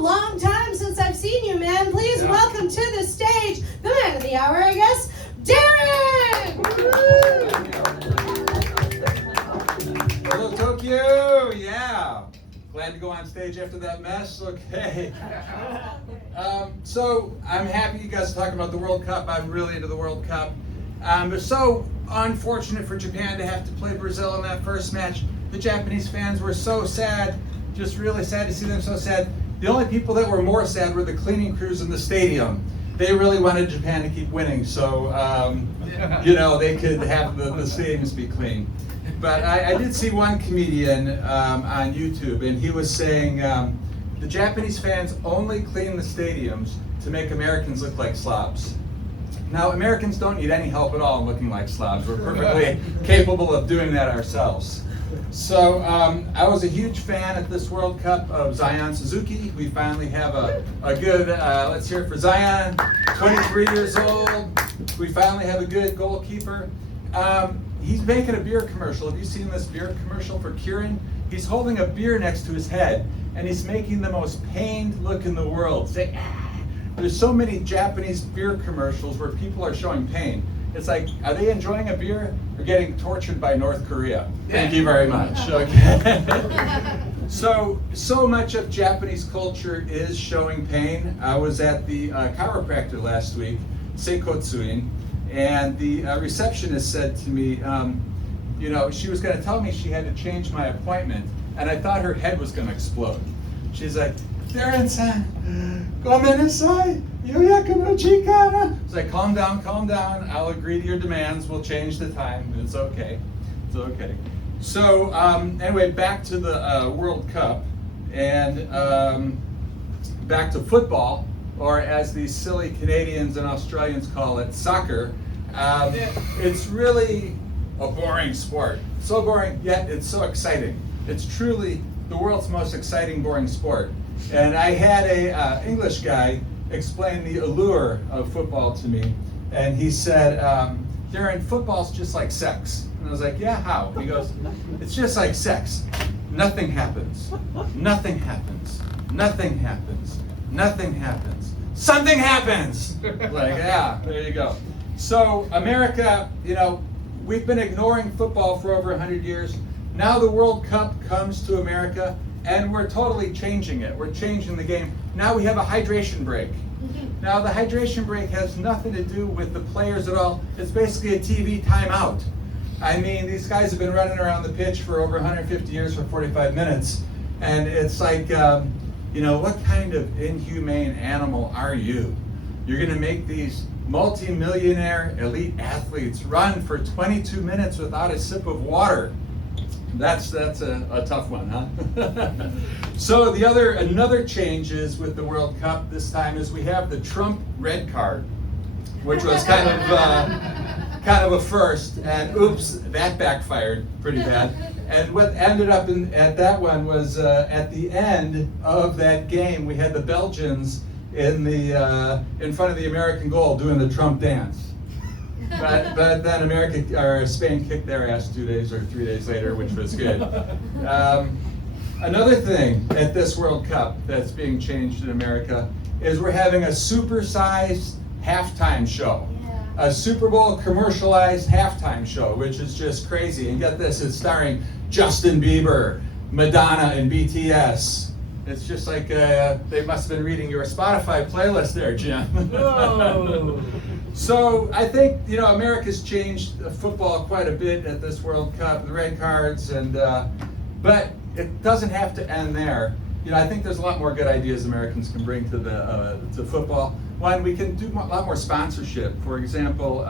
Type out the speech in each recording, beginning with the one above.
long time since I've seen you, man. Please welcome to the stage the man of the hour, I guess, Darren! Hello, Tokyo! Yeah. Glad to go on stage after that mess? Okay. So, I'm happy you guys are talking about the World Cup. I'm really into the World Cup. It's so unfortunate for Japan to have to play Brazil in that first match. The Japanese fans were so sad, just really sad to see them so sad. The only people that were more sad were the cleaning crews in the stadium. They really wanted Japan to keep winning, so you know, they could have the stadiums be clean. But I did see one comedian on YouTube, and he was saying the Japanese fans only clean the stadiums to make Americans look like slobs. Now, Americans don't need any help at all in looking like slobs. We're perfectly capable of doing that ourselves. So I was a huge fan at this World Cup of Zion Suzuki. We finally have a good, let's hear it for Zion, 23 years old. We finally have a good goalkeeper. He's making a beer commercial. Have you seen this beer commercial for Kirin? He's holding a beer next to his head, and he's making the most pained look in the world. Say, ah. There's so many Japanese beer commercials where people are showing pain. It's like, are they enjoying a beer or getting tortured by North Korea? Thank you very much. Okay. So much of Japanese culture is showing pain. I was at the chiropractor last week, Seikotsuin, and the receptionist said to me, you know, she was going to tell me she had to change my appointment, and I thought her head was going to explode. She's like, Darren-san, gomenasai, yoyaku no chikana. It's like, calm down, I'll agree to your demands, we'll change the time, it's okay, it's okay. So, anyway, back to the World Cup, and back to football, or as these silly Canadians and Australians call it, soccer. It's really a boring sport. So boring, yet it's so exciting. It's truly the world's most exciting, boring sport. And I had a English guy explain the allure of football to me, and he said, Darren, football's just like sex. And I was like, yeah, how? He goes, it's just like sex. Nothing happens. Nothing happens. Nothing happens. Nothing happens. Something happens! Like, yeah, there you go. So America, you know, we've been ignoring football for over 100 years. Now the World Cup comes to America, and we're totally changing it. We're changing the game. Now we have a hydration break. Now the hydration break has nothing to do with the players at all. It's basically a TV timeout. I mean, these guys have been running around the pitch for over 150 years for 45 minutes. And it's like, you know, what kind of inhumane animal are you? You're going to make these multi-millionaire elite athletes run for 22 minutes without a sip of water. That's a tough one, huh? So another change is with the World Cup this time is we have the Trump red card, which was kind of a first, and oops, that backfired pretty bad. And what ended up at that one was at the end of that game, we had the Belgians in front of the American goal doing the Trump dance. But then Spain kicked their ass 2 days or 3 days later, which was good. Another thing at this World Cup that's being changed in America is we're having a supersized halftime show. A Super Bowl commercialized halftime show, which is just crazy. And get this, it's starring Justin Bieber, Madonna, and BTS. It's just like they must have been reading your Spotify playlist there, Jim. Whoa. So I think, you know, America's changed football quite a bit at this World Cup, the red cards, and but it doesn't have to end there. You know, I think there's a lot more good ideas Americans can bring to football. One, we can do a lot more sponsorship. For example,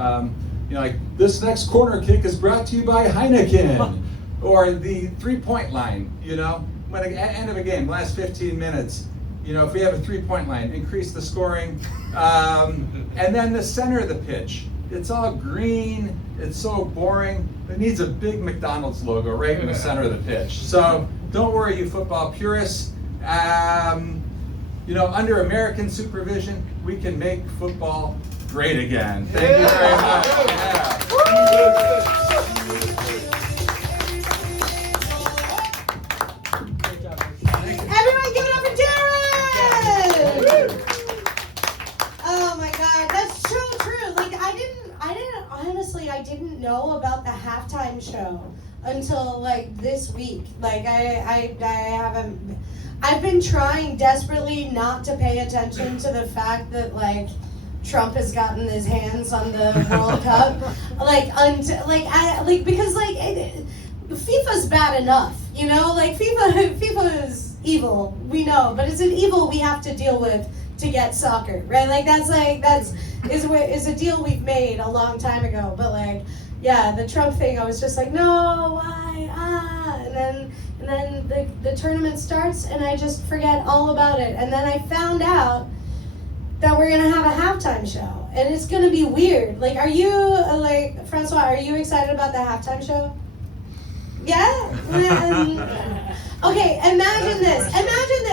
you know, like this next corner kick is brought to you by Heineken, or the three-point line. You know, when at the end of a game, last 15 minutes. You know, if we have a three-point line, increase the scoring. And then the center of the pitch, it's all green, it's so boring. It needs a big McDonald's logo right in the center of the pitch. So don't worry, you football purists. You know, under American supervision, we can make football great again. Thank you very much. Yeah. Everyone give it up for Darren! halftime show until like this week. Like I haven't. I've been trying desperately not to pay attention to the fact that like Trump has gotten his hands on the World Cup, because FIFA's bad enough, you know, like FIFA is evil, we know, but it's an evil we have to deal with to get soccer, right? Like that's a deal we've made a long time ago, but like, yeah, the Trump thing, I was just like, no, why, and then the tournament starts and I just forget all about it, and then I found out that we're gonna have a halftime show, and it's gonna be weird. Like, are you Francois? Are you excited about the halftime show? Yeah. Okay. Imagine this. Imagine